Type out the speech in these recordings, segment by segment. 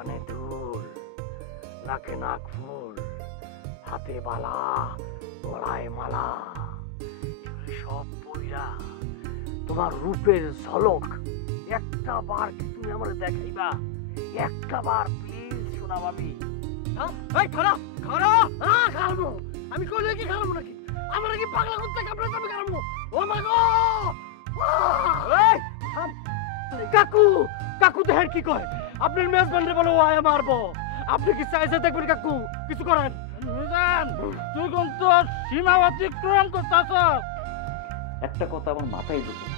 কানে দুল, নাকে নাক ফুল, হাতে বালা, গলায় মালা, এগুলি সব পইরা তোমার রূপের ঝলক একটা বার কি তুমি আমারে দেখাইবা? একটা বার প্লিজ শোনা ভাবি। এই খারাপ খারাপ খারাপ, আমি কইলে কি খারাপ নাকি? আমরা কি পাগলা করতে কামড়ে যাবে খারাপ? ও মা গো! এই কাকু, কাকু তো হের কি কয়? আপনার মেজবানরে বলো ও আয়া মারবো। আপনি কি চাইছে দেখবেন কাকু? কিছু করেন। মিজান, তুই কোন তো সীমা অতিক্রম করতেছ। একটা কথা আমার মাথায় ঢুকে না,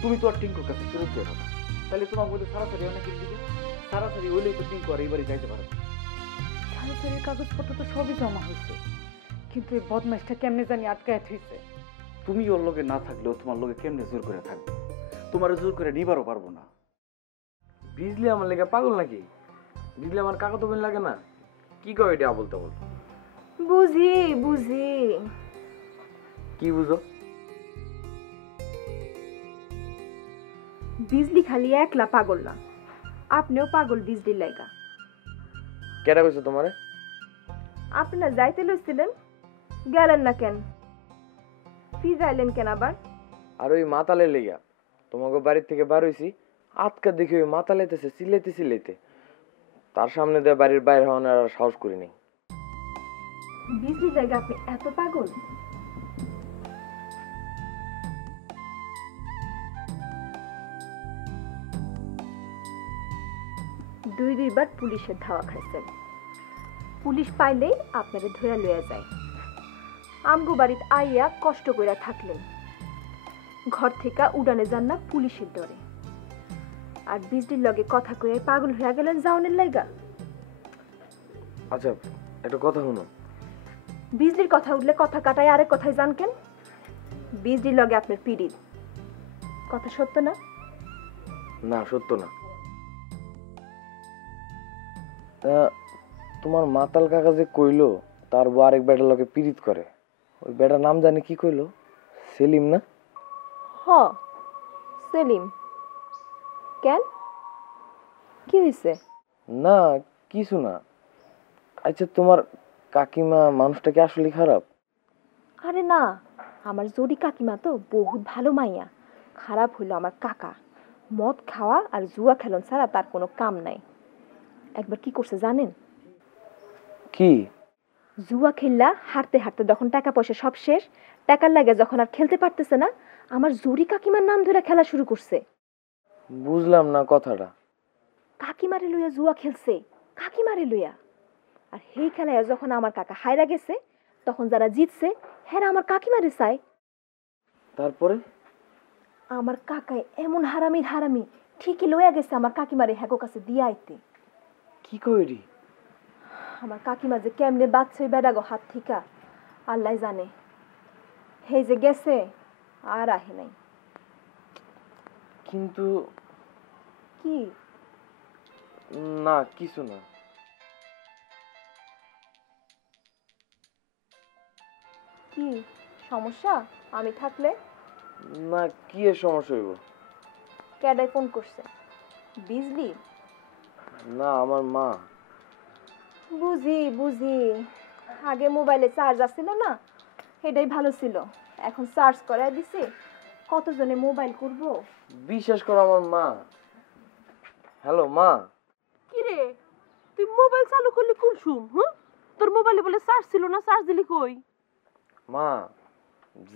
তুমি তো আর টিঙ্কুর কাছে ফেরত যাবে না, তাহলে তোমার মধ্যে সারাসারি অনেক দিকে সারাসারি হইলেই তো টিঙ্কু আর এইবারই যাইতে পারে। সারাসারির কাগজপত্র তো সবই জমা হয়েছে, কিন্তু এই বদমাইশটা কেমনে জানি আটকায় থইছে। তুমি ওর লগে না থাকলেও তোমার লগে কেমনে জোর করে থাকবে? তোমার জোর করে নিবারও পারবো না। বিজলি আমার লেগে পাগল নাকি? বিজলি আমার কাকা তো লাগে না? কি কয় এটা বলতে বল? বুঝি বুঝি। কি বুঝো? বিজলি খালি একলা পাগল না, আপনিও পাগল বিজলির লাইগা। কেডা কইছো তোমারে? আপনারা যাইতে লইছিলেন, গেলেন না কেন? ফিরাইলেন কেন আবার? আর ওই মাতালের লেগা তোমাকে বাড়ির থেকে বার হইছি, আজকে দেখি ওই মাতালাইতেছে চিল্লাইতে চিল্লাইতে, তার সামনে দিয়ে বাড়ির বাইরে হওয়ার আর সাহস করি নাই। বিজলির লাইগা আপনি এত পাগল? দুইবার পুলিশের ধাওয়া খাইছেন, পুলিশ পাইলেই আপনারে ধরে লইয়া যায়। আমগো বাড়িতে আইয়া কষ্ট কইরা থাকলেন, ঘর থেকে উড়ানে যান না পুলিশের ডরে। আর বিজলির লগে কথা কইয়া পাগল হয়ে গেলেন যাওনের লাইগা। আচ্ছা একটা কথা শুনো। বিজলির কথা উঠলে কথা কাটায় আরেক কথায় যান কেন? বিজলির লগে আপনার পিড়িত, কথা সত্য না? না সত্য না। তোমার মাতাল কাকা যে কইলো তার বউ আরেক বেটার লগে পীড়িত করে, ওই বেটার নাম জানি কি কইলো? সেলিম না? হ, সেলিম। কেন, কি হয়েছে? না কিছু না। আচ্ছা তোমার কাকিমা মানুষটা কি আসলে খারাপ? আরে না, আমার জড়ি কাকিমা তো বহুত ভালো মাইয়া। খারাপ হইলো আমার কাকা, মদ খাওয়া আর জুয়া খেলন ছাড়া তার কোনো কাম নাই। একবার কি করছে জানেন? কি? জুয়া খেললা হারতে হারতে যখন টাকা পয়সা সব শেষ, টাকার লাগে যখন আর খেলতে পারতেছে না, আমার জড়ি কাকিমার নাম ধরে খেলা শুরু করছে। বুঝলাম না কথাটা। কাকিমারে লইয়া জুয়া খেলছে, কাকিমারে লইয়া। আর সেই খেলায় যখন আমার কাকা হাইরা গেছে, তখন যারা জিতছে হেরা আমার কাকিমারে চায়। তারপরে? আমার কাকায় এমন হারামির হারামি ঠিকই লইয়া গেছে আমার কাকিমারে হ্যাগো কাছে দিয়ে আইতে। কি কইরি? আমার কাকিমা যে কেমনে বাচ্চা বেড়াগো হাত থিকা আল্লাহ জানে। হে যে গেছে আর আহে নাই। কিন্তু কি? না কিছু না। কি সমস্যা আমি থাকলে? না কি এর সমস্যা হইব? কেডাই ফোন করছে? বিজলি? না আমার মা। বুঝি বুঝি, আগে মোবাইলে চার্জ আসছিল না, এটাই ভালো ছিল। এখন চার্জ করাই দিছি, কতজনে মোবাইল করব। বিশ্বাস করো আমার মা। হ্যালো মা। কি রে, তুই মোবাইল চালু করলি কুলসুম? হ্যাঁ, তোর মোবাইলে বলে চার্জ ছিল না, চার্জ দিলি কই? মা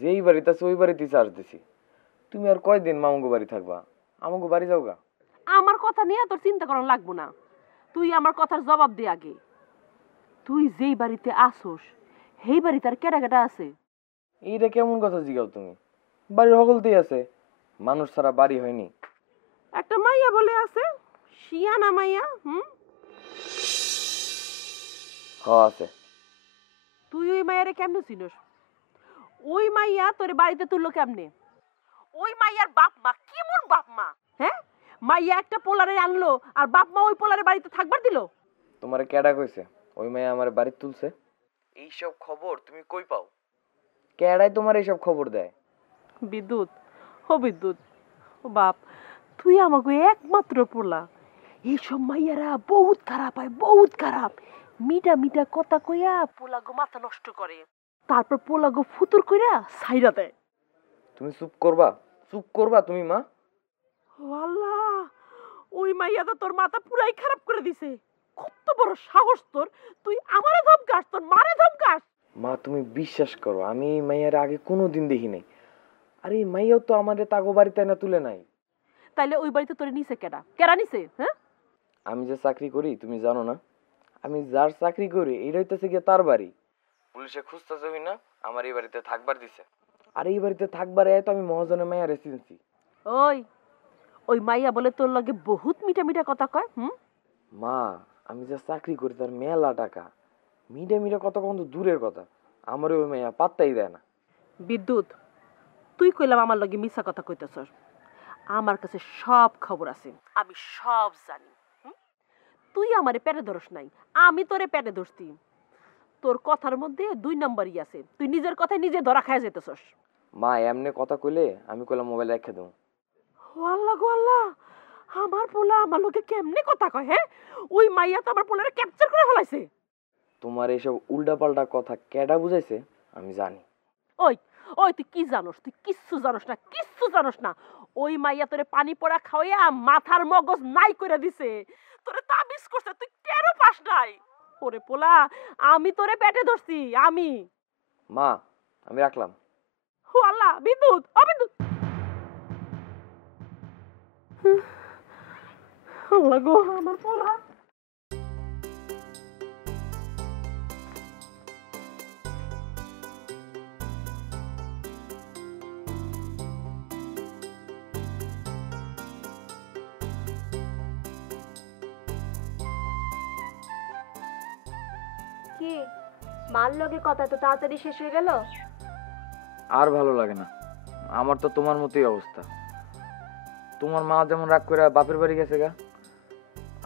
যেই বাড়িতে আছে ওই বাড়িতেই চার্জ দিছি। তুমি আর কয়দিন মামুগো বাড়ি থাকবা? আমাগো বাড়ি যাওগা। আমার কথা নিয়ে তোর চিন্তা করা লাগবো না, তুই আমার কথার জবাব দে আগে। তুই যেই বাড়িতে আসোস সেই বাড়িতে আর কেডা কেডা আছে? এইটা কেমন কথা জিগাও তুমি? বাড়ির সকলতেই আছে, মানুষ ছাড়া বাড়ি হয়নি। একটা মাইয়া বলে আছে, শিয়ানা মাইয়া। আছে। তুই ওই মাইয়ারে কেমনে চিনস? ওই মাইয়া তোর বাড়িতে তুললো কেমনে? ওই মাইয়ার বাপ মা কেমন বাপ মা? হ্যাঁ, মাইয়া একটা পোলারে আনলো আর বাপ মা ওই পোলারে বাড়িতে থাকবার দিল? তোমারে কেডা কইছে ওই মেয়ে আমার বাড়ি তুলছে? এইসব খবর তুমি কই পাও? কেডাই তোমার এইসব খবর দেয়? বিদ্যুৎ, ও বিদ্যুৎ, ও বাপ, তুই আমাকে একমাত্র পোলা, এইসব মাইয়ারা বহুত খারাপ হয়, বহুত খারাপ। মিঠা মিঠা কথা কইয়া পোলাগো মাথা নষ্ট করে, তারপর পোলাগো ফুতুর কইরা ছাইরা দেয়। তুমি চুপ করবা তুমি মা। ও আল্লাহ, ওই মাইয়া তো তোর মাথা পুরাই খারাপ করে দিছে। কত বড় সাহস তোর, তুই আমারে ধমকাস, তোর মারে ধমকাস। মা তুমি বিশ্বাস করো, আমি এই মাইয়ার আগে কোনোদিন দেখি নাই। আর এই মাইয়াও তো আমাদের তাগো বাড়িতে না তুলে নাই। তাইলে ওই বাড়িতে তোরে নিছে কেডা নিছে? হ্যাঁ, আমি যে চাকরি করি তুমি জানো না? আমি যার চাকরি করি এইটা হইতেছে গিয়ে তার বাড়ি। পুলিশে খুঁজতেছে না, আমার এই বাড়িতে থাকবার দিছে। আর এই বাড়িতে থাকবার তো আমি মহাজনের মাইয়া রেসিডেন্সি। ওই মাইয়া বলে তোর লগে বহুত মিঠা মিঠা কথা কয়। মা আমি যে চাকরি করি তার মেলা টাকা, মিডে মিডে কত কত দূরের কথা, আমার ওই মাইয়া পাত্তাই দেয় না। বিদ্যুৎ, তুই কইলাম আমার লগে মিছা কথা কইতেছস। আমার কাছে সব খবর আছে, আমি সব জানি। তুই আমারে পেটে ধরস নাই, আমি তোরে পেটে ধরছি। তোর কথার মধ্যে 2 নম্বরই আছে, তুই নিজের কথায় নিজে ধরা খায় যেতেছস। মা এমনি কথা কইলে আমি কইলাম মোবাইল রেখে দেবো। ও আল্লাহ গো আল্লাহ, আমার পোলা আমার লোকে কেমনে কথা কয়? হ্যাঁ, ওই মাইয়া তো আমার পোলারে ক্যাপচার করে ফেলাইছে। তোমার এইসব উল্টাপাল্টা কথা কেডা বুঝাইছে আমি জানি। ওই ওই তুই কি জানোস? তুই কিচ্ছু জানোস না। ওই মাইয়া তোরে পানি পড়া খাওয়াইয়া মাথার মগজ নাই করে দিছে, তোরে তাবিজ করছে, তুই টেরও পাস নাই। ওরে পোলা, আমি তোরে পেটে ধরছি, আমি। মা আমি রাখলাম। ও আল্লাহ, বিদ্যুৎ, বিদ্যুৎ। আল্লাহ গো, আমার পোলা। কি মার লগে কথা তো তাড়াতাড়ি শেষ হয়ে গেল? আর ভালো লাগে না, আমার তো তোমার মতোই অবস্থা। তোমার মা যেমন রাগ করে বাপের বাড়ি গেছে গা,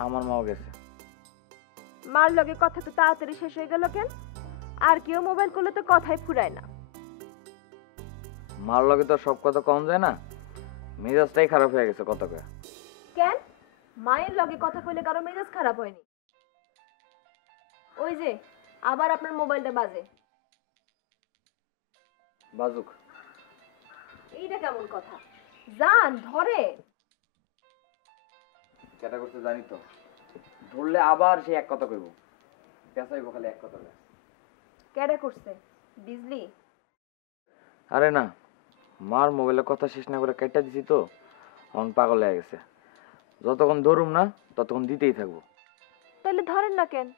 আমার মাও গেছে। মার লগে কথা তো তাড়াতাড়ি শেষ হয়ে গেল কেন? আর কেউ মোবাইল করলে তো কথাই ফুরায় না। মার লগে তো সব কথা কম যায় না, মেজাজটাই খারাপ হয়ে গেছে কত করে। কেন মায়ের লগে কথা কইলে কারো মেজাজ খারাপ হয়নি? ওই যে আবার আপনার মোবাইলটা বাজে। বাজুক। এইটা কেমন কথা? জান ধরে। কেটা করতে জানি তো, ধরলে আবার সে এক কথা কইব, পেঁচাইব খালি এক কথা। কেডা করছে? বিজলি? আরে না, মার মোবাইলের কথা শেষ না করে কেটে দিছি তো, এখন পাগল হয়ে গেছে। যতক্ষণ ধরুম না ততক্ষণ দিতেই থাকবো। তাহলে ধরেন না কেন?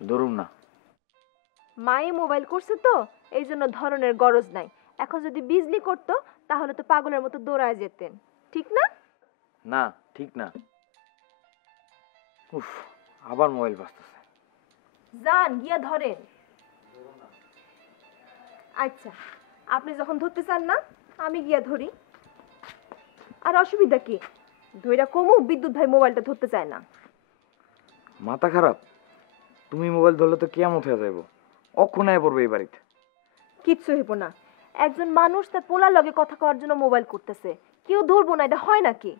ধরুম না। মায়ে মোবাইল করছে তো এই জন্য ধরনের গরজ নাই। এখন যদি বিজলি করতো তাহলে তো পাগলের মতো দৌড়ায় যেতেন, ঠিক না? না ঠিক না। উফ, আবার মোবাইল বাজতেছে। যান গিয়া ধরেন। আচ্ছা, আপনি যখন ধরতে চান না আমি গিয়া ধরি। আর অসুবিধা কি? ধইরা কমু, বিদ্যুৎ ভাই মোবাইলটা ধরতে চায় না। মাথা খারাপ? তুমি মোবাইল ধরলে তো কিয়ামত হয়ে যাইব, অক্ষণায় পড়বে এই বাড়িতে। কিচ্ছু হইব না। একজন মানুষ তার পোলার লগে কথা কওয়ার জন্য মোবাইল করতেছে, কেউ ধরবো না, এটা হয় নাকি?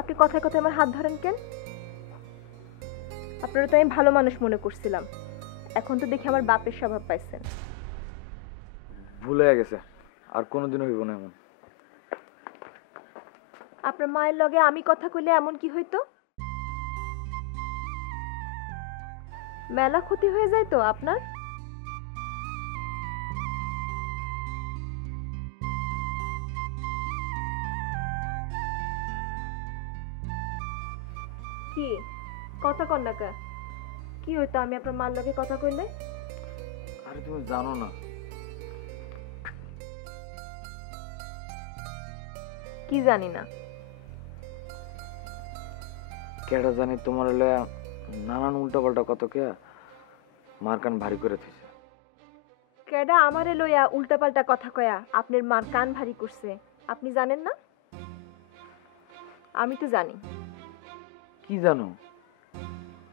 আপনি কথায় কথায় আমার হাত ধরেন কেন? আপনারা তো আমি ভালো মানুষ মনে করছিলাম, এখন তো দেখি আমার বাপের স্বভাব পাইছেন। ভুল হয়ে গেছে, আর কোনোদিনও হইব না এমন। আপনার মায়ের লগে আমি কথা কইলে এমন কি হইতো? মেলা ক্ষতি হয়ে যায় তো আপনার। কি কথা কন না কা? কি হইতো আমি আপনার মার লগে কথা কইলে? আরে তুমি জানো না। কি জানি না? কেডা জানি তোমার লয়া নানান উল্টাপাল্টা কত কে মার কান ভারী করে থইছে। কেডা আমারে লইয়া উল্টাপাল্টা কথা কয়া আপনার মার কান ভারী করছে আপনি জানেন না? আমি তো জানি। কি জানো?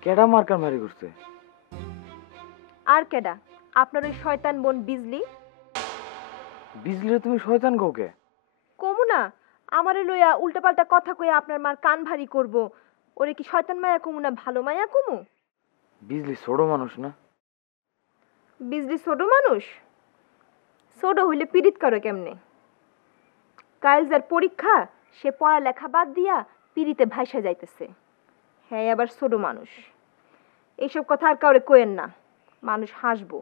কেডা মার কান ভারী করছে? আর কেডা? আপনার ওই শয়তান বোন বিজলি। বিজলিরে তুমি শয়তান কাউকে কমু না, আমারে লইয়া উল্টাপাল্টা কথা কইয়া আপনার মার কান ভারী করব। ওরে কি শয়তান মায়া কমু না ভালো মায়া কমু? বিজলি ছোট মানুষ না? বিজলি ছোট মানুষ? ছোট হইলে পীড়িত করে কেমনে? কাল যার পরীক্ষা সে পড়ালেখা বাদ দিয়া পিড়িতে ভাইসা যাইতেছে, হ্যাঁ আবার ছোট মানুষ। এইসব কথা আর কাউরে কইেন না, মানুষ হাসবো।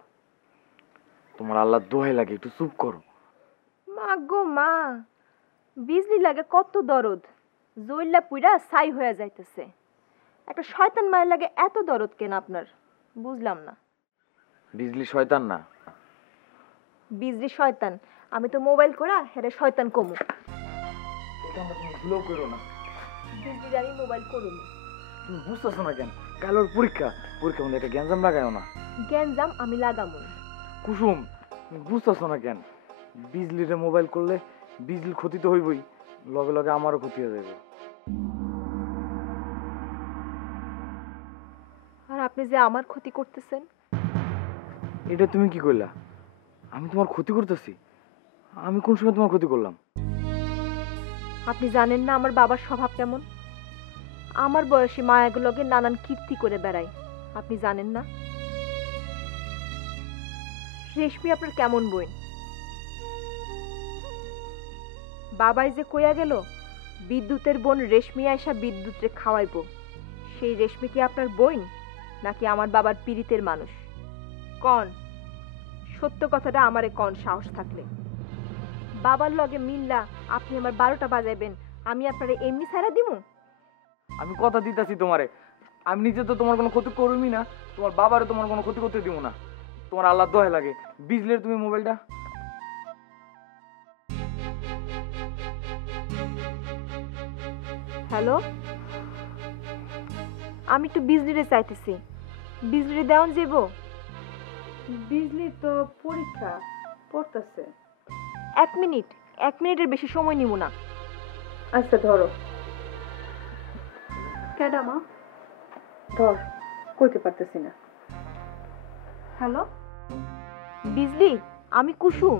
তোমার আল্লাহ দোহাই লাগে, একটু চুপ করো। মা গো মা, বিজলি লাগে কত দরদ, জইল্লা পুইরা ছাই হয়ে যাইতেছে। একটা শয়তান মায়ের লাগে এত দরদ কেন আপনার? বুঝলাম না। বিজলি শয়তান না। বিজলি শয়তান? আমি তো মোবাইল করা হেরে শয়তান কমু। এটা আমরা তুমি ভুলেও করো না। বিজলি আমি মোবাইল করুম। তুমি বুঝতেছো না কেন? কাল ওর পরীক্ষা, পরীক্ষা মধ্যে একটা গ্যাঞ্জাম লাগায়ও না। গ্যাঞ্জাম আমি লাগামু। কুসুম, তুমি বুঝতেছো না কেন? বিজলিরে মোবাইল করলে বিজলির ক্ষতি তো হইবই, লগে লগে আমারও ক্ষতি হয়ে যাবে। আর আপনি যে আমার ক্ষতি করতেছেন। এটা তুমি কি করলা? আমি তোমার ক্ষতি করতেছি? আমি কোন সময় তোমার ক্ষতি করলাম? আপনি জানেন না আমার বাবার স্বভাব কেমন? আমার বয়সী মায়াগুলোকে নানান কীর্তি করে বেড়ায়, আপনি জানেন না? রেশমি আপনার কেমন বোন? বাবাই যে কইয়া গেল বিদ্যুতের বোন রেশমি আয়সা বিদ্যুৎরে খাওয়াইবো, সেই রেশমি কি আপনার বোন নাকি আমার বাবার পীড়িতের মানুষ? কন সত্য কথাটা আমারে কন সাহস থাকলে। বাবার লগে মিল্লা আপনি আমার 12টা বাজাইবেন, আমি আপনারে এমনি ছাড়া দিমু? আমি কথা দিতেছি তোমারে, আমি নিজে তো তোমার কোনো ক্ষতি করবই না, তোমার বাবারও তোমার কোনো ক্ষতি করতে দিব না। তোমার আল্লাহ দোহাই লাগে, বিজলির তুমি মোবাইলটা। হ্যালো, আমি একটু বিজলিরে চাইতেছি, বিজলিরে দেওয়ান যাব? বিজলি তো পরীক্ষা পড়তেছে। 1 মিনিট, 1 মিনিটের বেশি সময় নিব না। আচ্ছা ধরো। কেডা মা? ধর, কইতে পারতেছি না। হ্যালো, বিজলি, আমি কুসুম।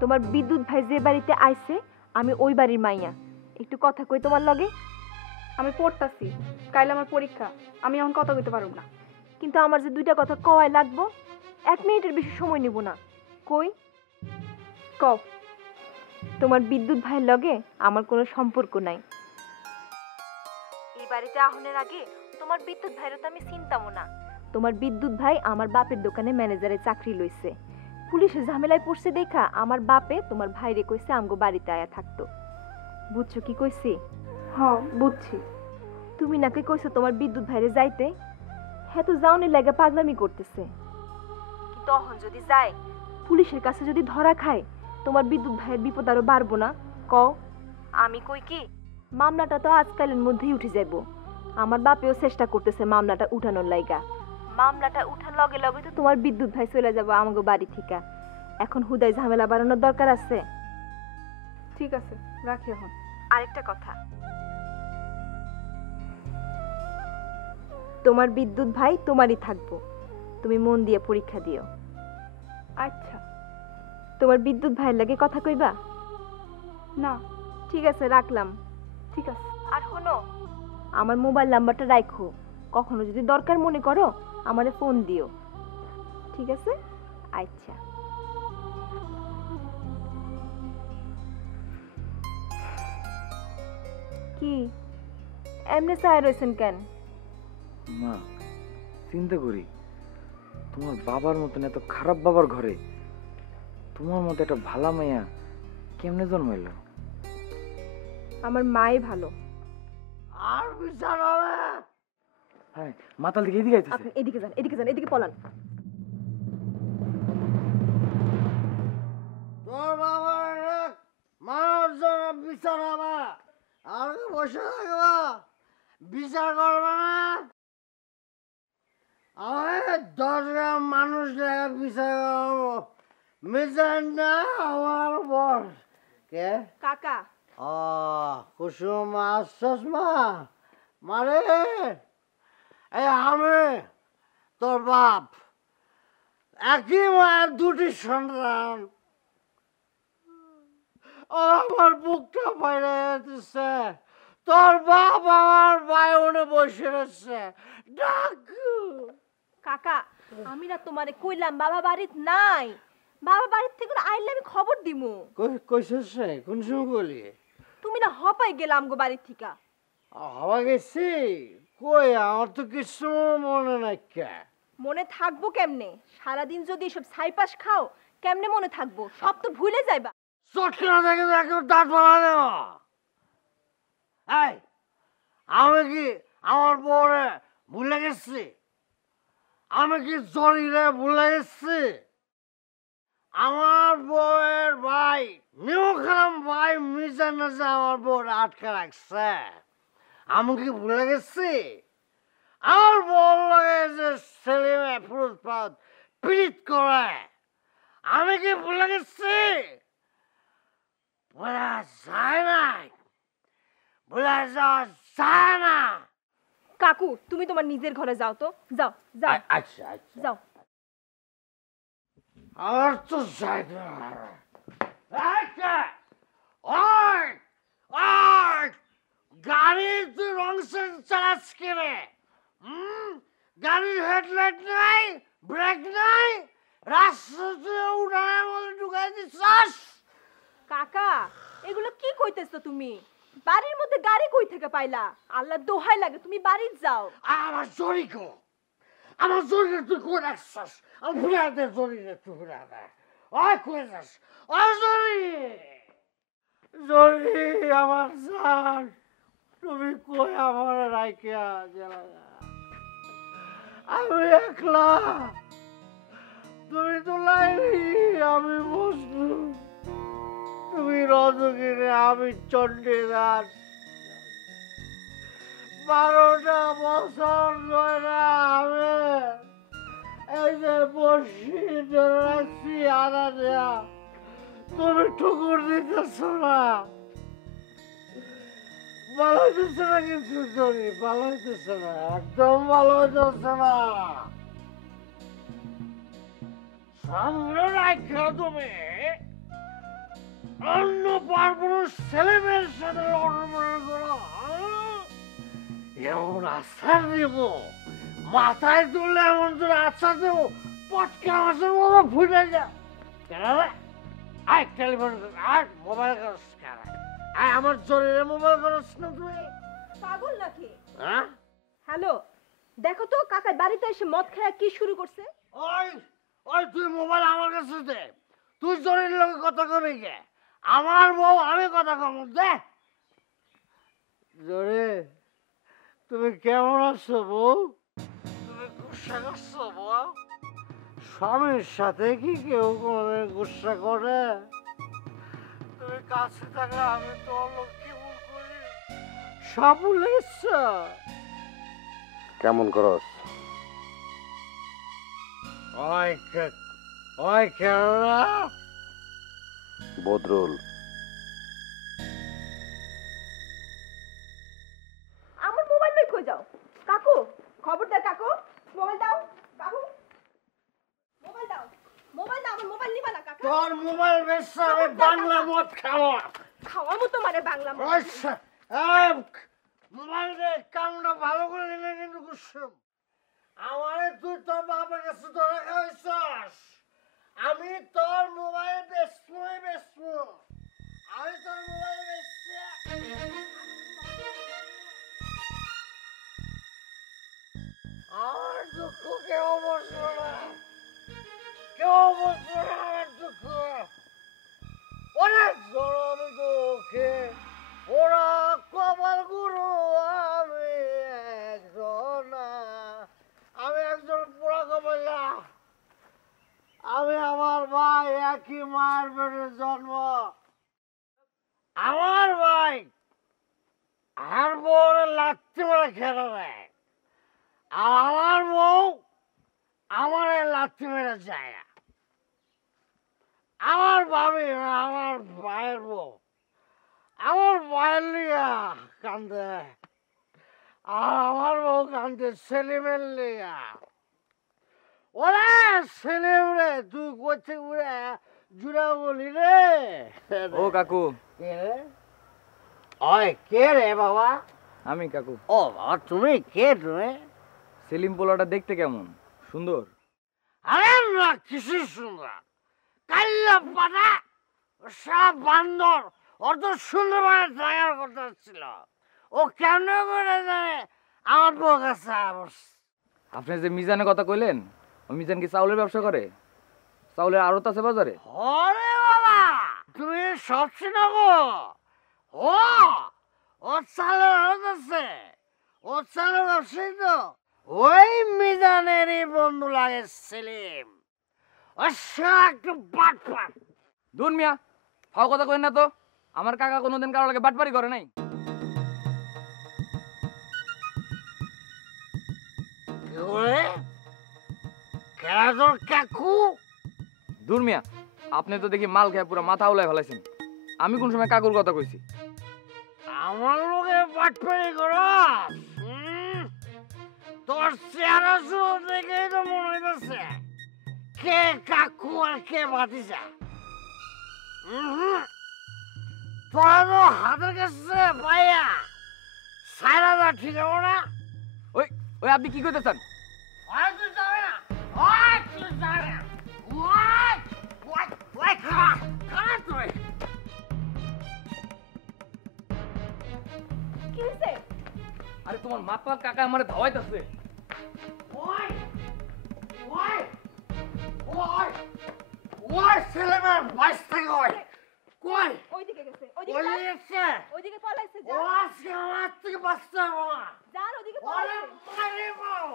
তোমার বিদ্যুৎ ভাই যে বাড়িতে আইছে আমি ওই বাড়ির মাইয়া, একটু কথা কই তোমার লগে। আমি পড়তাছি, কাল আমার পরীক্ষা, আমি এখন কথা কইতে পারব না। কিন্তু আমার যে 2টা কথা কওয়াই লাগবো, 1 মিনিটের বেশি সময় নিব না। কই কও। তোমার বিদ্যুৎ ভাইয়ের লগে আমার কোনো সম্পর্ক নাই। এই বাড়িতে আহনের আগে তোমার বিদ্যুৎ ভাইয়ের তো আমি চিনতামও না। তোমার বিদ্যুৎ ভাই আমার বাপের দোকানে ম্যানেজারের চাকরি লইছে, পুলিশের ঝামেলায় পড়ছে দেখা আমার বাপে তোমার ভাইরে কইছে আমগো বাড়িতে আয়া থাকতো। বুঝছো কি কইছি? হ্যাঁ বুঝছি। তুমি নাকি কইছো তোমার বিদ্যুৎ ভাইরে যাইতে, হ্যাঁ তো যাওনি লাগে পাগলামি করতেছে। কিন্তু তখন যদি যায়, পুলিশের কাছে যদি ধরা খায়, তোমার বিদ্যুৎ ভাইয়ের বিপদ আরো বাড়বো না? কও। আমি কই কি মামলাটা তো আজকালের মধ্যেই উঠে যাইব। আমার বাপেও চেষ্টা করতেছে মামলাটা উঠানোর লাইগা। মামলাটা উঠার লগে লগে তো তোমার বিদ্যুৎ ভাই চলে যাবো আমাগো বাড়ি থেকে। এখন হুদাই ঝামেলা বাড়ানোর দরকার আছে? ঠিক আছে, রাখি এখন। আরেকটা কথা, তোমার বিদ্যুৎ ভাই তোমারই থাকবো, তুমি মন দিয়ে পরীক্ষা দিও। আচ্ছা। তোমার বিদ্যুৎ ভাইয়ের লাগে কথা কইবা? না। ঠিক আছে, রাখলাম। ঠিক আছে। আর শোনো, আমার মোবাইল নাম্বারটা রাখো, কখনো যদি দরকার মনে করো আমারে ফোন দিও, ঠিক আছে? আচ্ছা। কি এমনি চায় রয়েছেন কেন? মা, চিন্তা করি, তোমার বাবার মতন এত খারাপ বাবার ঘরে তোমার মতো একটা ভালা মাইয়া কেমনে জন্মাইল? আমার মাই ভালো। আর বিচার হবে? হ্যাঁ, মাতাল দিকে এদিকে আইতেছে। আপনি এদিকে যান, এদিকে যান, এদিকে পলান। তোর বাবার মানুষ জন্য বিচার হবে, আর কি বসে থাকবা? বিচার করবে না? আমি 10 গ্রাম মানুষ লেগে বিচার করবো, মিজানটা আমার বস। কে? কাকা। কুসুম আসছস মা? মারে এই আমি তোর বাপ, একই মায়ের দুটি সন্তান। ও আমার বুকটা বাইরে যেতেছে। তোর বাপ আমার বায়নে বসে রয়েছে। ডাক। কাকা আমি না তোমারে কইলাম বাবা বাড়িত নাই, বাবা বাড়ির থেকে আইলে আমি খবর দিমু। কইছিস রে? কোন সময় বলি? তুমি না হপাই গেলাম গো বাড়ির থেকে। হওয়া গেছি কই? আমার তো কিছু মনে নাই। কে মনে থাকবো কেমনে? সারাদিন যদি এসব ছাইপাশ খাও কেমনে মনে থাকবো? সব তো ভুলে যাইবা। চটকানা দেখে তো একদম দাঁত বাড়া দেব। এই আমি কি আমার বউরে ভুলে গেছি? আমি কি জরিরে ভুলে গেছি? আমার বউয়ের ভাই নিউখালাম ভাই মিজা নাজা আমার বউর আটকে রাখছে। আমি কি ভুলে গেছি? আমার বউ লাগে যে ছেলে ফুরুত পাত পীড়িত করে, আমি কি ভুলে গেছি? বলা যায় নাই, বলা যাওয়া যায় না। কাকু তুমি তোমার নিজের ঘরে যাও তো, যাও যাও আচ্ছা আচ্ছা, যাও। আর তো যাই না। আচ্ছা ওই ওই গাড়ি তুই রং সেন্স চালাস কেনে? গাড়ির হেডলাইট নাই, ব্রেক নাই, রাস্তাতে উড়ানের মধ্যে ঢুকাই দিচ্ছাস। কাকা এগুলো কি কইতেছো তুমি? বাড়ির মধ্যে গাড়ি কই থেকে পাইলা? আল্লাহ দোহাই লাগে তুমি বাড়ি যাও। আমার জরিকো, আমার জরিকে তুই কই রাখছাস? আমার ফুরাতে জরিকে তুই ফুরাতে ওই কই যাস? ওই জরি, জরি আমার জান, তুমি কই আমার রাইকিয়া গেলা? আমি একলা, তুমি তো লাইলি, আমি বসলু, তুমি রজগিরে, আমি চণ্ডীদাস। 12টা বছর ধরে আমি এই যে বসি ধরে রাখছি আদা দেয়া, তুমি ঠুকুর দিতেছ না। ভালো হইতেছে না কিন্তু জরি, ভালো হইতেছে না, একদম ভালো হইতেছে না। সামনে রাখা তুমি অন্য পারপুরুষ ছেলে মেয়ের সাথে লড়াই করো, এমন আচার দেব মাথায় তুললে, এমন তোর আচার দেব পটকা মাছের মতো ফুটে যা। কেন রে? আয় টেলিফোন আর মোবাইল করস কেন? আয় আমার জরুরি মোবাইল করস না তুই? পাগল নাকি? হ্যাঁ হ্যালো, দেখো তো কাকা বাড়িতে এসে মদ খাওয়া কি শুরু করছে। ওই ওই তুই মোবাইল আমার কাছে দে, তুই জরুরি লোকের কথা কবি কে? আমার বউ আমি কথা কম দে। জরে তুমি কেমন আছো বউ? তুমি গুসা করছো বউ? স্বামীর সাথে কি কেউ কোনোদিন গুসা করে? তুমি কাছে থাকলে আমি তো লক্ষ্মী ভুল করি, সব ভুলে গেছ। কেমন করস? ওই কেননা বদরুল, আমার মোবাইল লই কই যাও? কাকু খবরদার কাকু, মোবাইল দাও। কাকু মোবাইল দাও, মোবাইল দাও। আমার মোবাইল নিবা না কাকা। তোর মোবাইল বেশ আমি বাংলা মদ খাওয়া খাওয়ামু তোমারে বাংলা মদ। মোবাইল দে, কামটা ভালো করে দিলে কিন্তু কুসুম। আমারে তুই তোর বাবার কাছে ধরে খাওয়াইছস, আমি তোর মোবাইল বেচমুই বেচমু। আমি তোর মোবাইল বেচছি। আমার দুঃখ কেউ বসলো না, কেউ বসলো না আমার দুঃখ। অনেক জোর আমি দুঃখে, ওরা কপাল গুরু, আমি একজন, আমি একজন পোড়া কপালা। আমি আমার ভাই একই মায়ের পেটে জন্ম। আমার ভাই আর বউরে লাত্তি মারে খেতে দেয়, আর আমার বউ আমার লাত্তি মেরে যায়। আমার ভাবি আমার ভাইয়ের বউ আমার ভাইয়ের লিগা কান্দে, আর আমার বউ কান্দে সেলিমের লিগা। ওরে ছেলে রে তুই করছে উড়ে জুড়া বলি রে ও কাকু, কে রে ওই কে রে বাবা আমি কাকু। ও বাবা তুমি কে তুমি সেলিম পোলাটা দেখতে কেমন? সুন্দর? আরে না কিছু সুন্দর কাল্লা পাটা সব বান্দর ওর তো সুন্দর মানে থাকার কথা ছিল ও কেন করে জানে আমার বউ কাছে আপনি যে মিজানের কথা কইলেন, ওই মিজান কি চাউলের ব্যবসা করে? চাউলের আড়ত আছে বাজারে? ওরে বাবা তুমি সব চিনো গো ও ও চালের আড়ত আছে ও চালের ব্যবসায়ী তো ওই মিজানেরই বন্ধু লাগে সেলিম ও সে একটু বাট পাট দুন মিয়া, ফাও কথা কইন না তো। আমার কাকা কোনোদিন কারো লাগে বাটপারি করে নাই। কি করে কেনা তোর কাকু দূর মিয়া, আপনি তো দেখি মাল খেয়ে পুরো মাথা উলাই ফেলাইছেন। আমি কোন সময় কাকুর কথা কইছি? আমার লোকে বাটপাড়ি করস তোর চেহারা শুরু দেখেই তো মনে হইতেছে কে কাকু আর কে ভাতিজা তোরা তো হাতের কাছে পাইয়া সাইরা যা ঠিক হবে না ওই ওই আপনি কি কইতেছেন? ওই তুই যাবে না ওই তুই যাবে না ওই ওই ওই খাড়া খাড়া তুই কি হয়েছে? আরে তোমার মাতলার কাকা আমারে ধাওয়াইতাছে। ওই ওই ওই ওই ছেলেমেয়ে বাইশ থেকে ওই কই ওইদিকে গেছে, ওই এসে ওইদিকে পলাইছে, ও আজকে আমার থেকে বাঁচতে হবে না যান ওইদিকে ওরে মারে বাও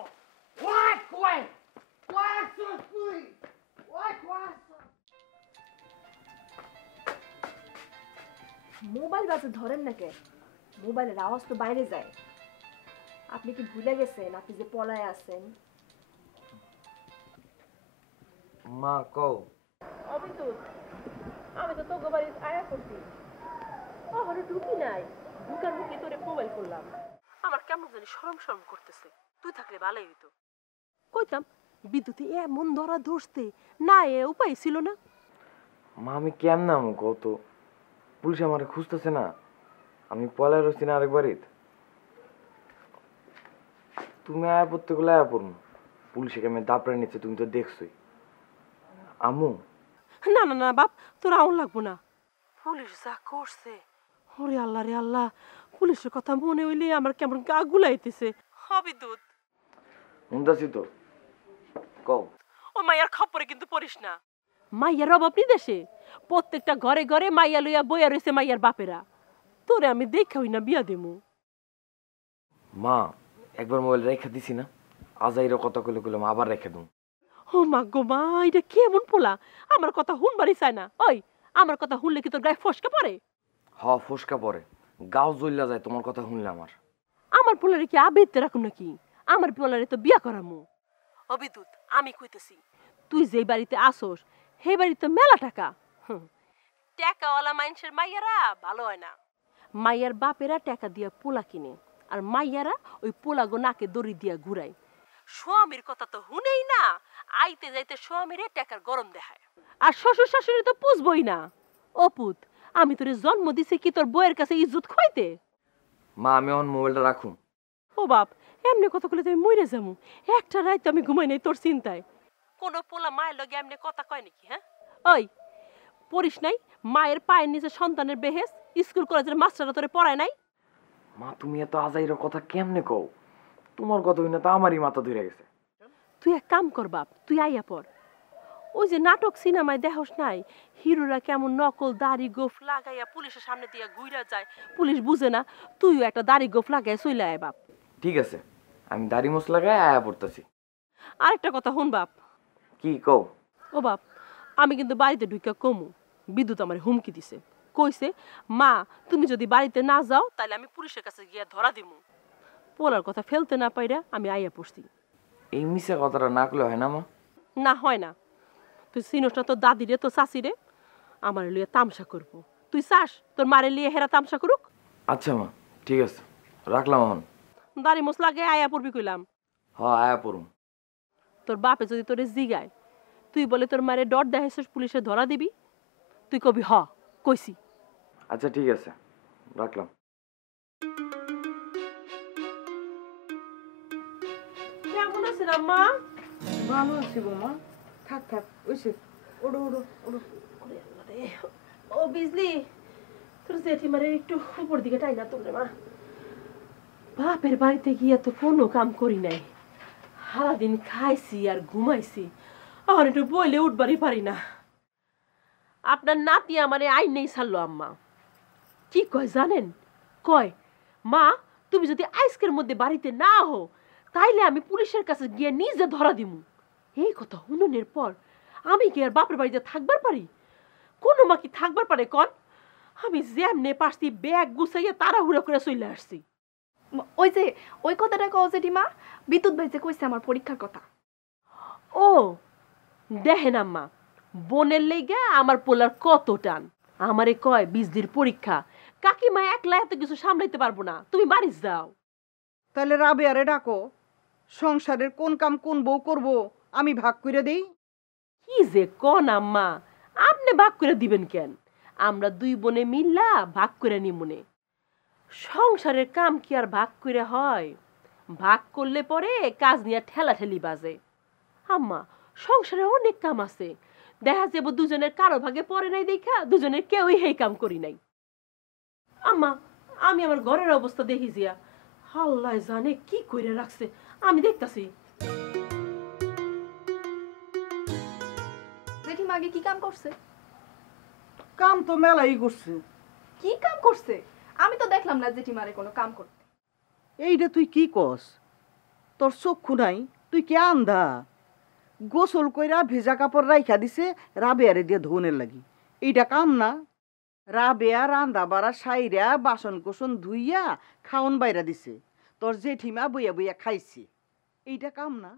ওই কই কই আসছিস তুই ওই কই আসছিস মোবাইল বাজে ধরেন না কে? মোবাইলের আওয়াজ তো বাইরে যায়। আপনি কি ভুলে গেছেন আপনি যে পলায় আছেন? মা কও। অবিদ্যুৎ আমি তো তোকে বাড়ি আয়া করছি ওখানে ঢুকি নাই ঢুকার মুখে তোরে মোবাইল করলাম আমার কেমন জানি শরম শরম করতেছে তুই থাকলে ভালোই হইতো কইতাম বিদ্যুতে এমন ধরা ধরতে না এ উপায় ছিল না মা আমি কেমন আমু কত? পুলিশ আমারে খুঁজতেছে না, আমি পলায় রয়েছি না আরেকবারই। তুমি আয়া পড়তে গেলে আয়া পড়বো, পুলিশে কেমন দাপড়ে নিচ্ছে তুমি তো দেখছোই। আমু না না না বাপ তোর আউন লাগবো না পুলিশ যা করছে ওরে আল্লাহ রে আল্লাহ পুলিশের কথা মনে হইলে আমার কেমন গা গুলাইতেছে অবিদ্যুৎ শুনতাছি তো, কও। ও মাইয়ার খপ্পরে কিন্তু পড়িস না মাইয়ার অভাব দেশে প্রত্যেকটা ঘরে ঘরে মাইয়া লইয়া বইয়া রয়েছে মাইয়ার বাপেরা তোরে আমি দেখা হই না বিয়া দেমু মা একবার মোবাইল রেখে দিছি না, আজাইরও কথা কইলে কইলাম আবার রেখে দিন। ও মা গো মা এটা কেমন পোলা আমার কথা হুনবারই চায় না ওই আমার কথা শুনলে কি তোর গায়ে ফসকা পড়ে হ ফসকা পরে, গাও জ্বললা যায় তোমার কথা শুনলে আমার। আমার পোলারে কি আবেদতে রাখুন নাকি আমার পোলারে তো বিয়া করামু অবিদ্যুৎ আমি কইতেছি তুই যেই বাড়িতে আসোস সেই বাড়িতে মেলা টাকা টাকাওয়ালা মানুষের মাইয়ারা ভালো হয় না মাইয়ার বাপেরা টাকা দিয়া পোলা কিনে আর মাইয়ারা ওই পোলাগো নাকে দড়ি দিয়া ঘুরায় স্বামীর কথা তো শুনেই না আইতে যাইতে স্বামীরে টাকার গরম দেখায় আর শ্বশুর শাশুড়ি তো পুষবই না অপুত আমি তোরে জন্ম দিছি কি তোর বইয়ের কাছে ইজ্জত খুঁইতে মা আমি এখন মোবাইলটা রাখুন। ও বাপ এমনি কথা কইলে তুমি মইরে যামু একটা রাত আমি ঘুমাই নাই তোর চিন্তায় কোন পোলা মায়ের লগে এমনি কথা কয় নাকি হ্যাঁ ওই পড়িস নাই মায়ের পায়ের নিচে সন্তানের বেহেস স্কুল কলেজের মাস্টাররা তোরে পড়ায় নাই মা তুমি এত আজাইরও কথা কেমনে কও? তোমার কথা হই না তো আমারই মাথা ধরে গেছে। তুই এক কাম কর বাপ তুই আইয়া পড় ওই যে নাটক সিনেমায় দেখোস নাই হিরোরা কেমন নকল দাড়ি গোফ লাগাইয়া পুলিশের সামনে দিয়া ঘুইরা যায় পুলিশ বুঝে না তুইও একটা দাড়ি গোফ লাগাইয়া চইলা আয় বাপ ঠিক আছে আমি দাড়ি মোছ লাগায় আয়া পড়তেছি। আরেকটা কথা শুন বাপ কি কও? ও বাপ আমি কিন্তু বাড়িতে ঢুইকা কমু বিদ্যুৎ আমার হুমকি দিছে কইছে মা তুমি যদি বাড়িতে না যাও তাহলে আমি পুলিশের কাছে গিয়া ধরা দিমু পোলার কথা ফেলতে না পাইরা আমি আইয়া পড়ছি এই মিশা কথাটা না করলে হয় না মা? না হয় না তুই চিনোস না তোর দাদি রে তোর চাষি রে আমার লিয়ে তামসা করবো তুই চাস তোর মারে লিয়ে হেরা তামসা করুক আচ্ছা মা ঠিক আছে রাখলাম এখন। দাড়ি মোছ লাগে আয়া পড়বি কইলাম হ আয়া পড়ুম। তোর বাপে যদি তোরে জিগায় তুই বলে তোর মারে ডর দেখাইছিস পুলিশে ধরা দিবি, তুই কবি হ কইছি। আচ্ছা ঠিক আছে, রাখলাম। কেমন আছেন আম্মা? ভালো আছি বৌমা, থাক থাক ওইসে ওড়ো ওড়ো ওড়ো। ওরে আল্লাহ রে। ও বিজলি, তোর জেঠিমারে একটু উপর দিকে টাই না তোমরা মা। বাপের বাড়িতে গিয়ে তো কোনো কাম করি নাই, সারাদিন খাইছি আর ঘুমাইছি, আর একটু বইলে উঠবারই পারি না। আপনার নাতি আমারে আইন নেই ছাড়লো আম্মা। কি কয় জানেন? কয় মা তুমি যদি আজকের মধ্যে বাড়িতে না হো তাইলে আমি পুলিশের কাছে গিয়ে নিজে ধরা দিমু। এই কথা শুনুনের পর আমি কি আর বাপের বাড়িতে থাকবার পারি? কোনো মা কি থাকবার পারে কন? আমি যেমনে পারছি ব্যাগ গুছাইয়া তাড়াহুড়া করে চলে আসছি। ওই যে ওই কথাটা কও জেঠিমা, বিদ্যুৎ ভাই যে কইছে আমার পরীক্ষার কথা। ও দেখেন আম্মা, বোনের লেগে আমার পোলার কত টান। আমারে কয় বিজলির পরীক্ষা, কাকিমা একলা এত কিছু সামলাইতে পারবো না, তুমি বাড়ি যাও। তাহলে রাবেয়ারে ডাকো, সংসারের কোন কাম কোন বউ করবো আমি ভাগ করে দেই। কি যে কোন আম্মা, আপনি ভাগ করে দিবেন কেন? আমরা দুই বোনে মিল্লা ভাগ করে নিমুনে। সংসারের কাম কি আর ভাগ করে হয়? ভাগ করলে পরে কাজ নিয়ে ঠেলাঠেলি বাজে। আম্মা সংসারে অনেক কাম আছে, দেখা যাবো দুজনের কারো ভাগে পড়ে নাই দেখা দুজনের কেউই এই কাম করি নাই। আম্মা আমি আমার ঘরের অবস্থা দেখি জিয়া, আল্লাহ জানে কি করে রাখছে, আমি দেখতাছি। জেঠিমা আগে কি কাম করছে? কাম তো মেলাই করছে। কি কাম করছে? আমি তো দেখলাম না জেঠিমারে কোনো কাম করতে। এইটা তুই কি কস? তোর চক্ষু নাই, তুই কে আন্ধা? গোসল কইরা ভেজা কাপড় রাইখা দিছে রাবেয়ারে দিয়ে ধোনের লাগি, এইটা কাম না? রাবেয়া রান্দা বাড়া সাইরা বাসন কোসন ধুইয়া খাওন বাইরা দিছে, তোর জেঠিমা বইয়া বইয়া খাইছে, এইটা কাম না?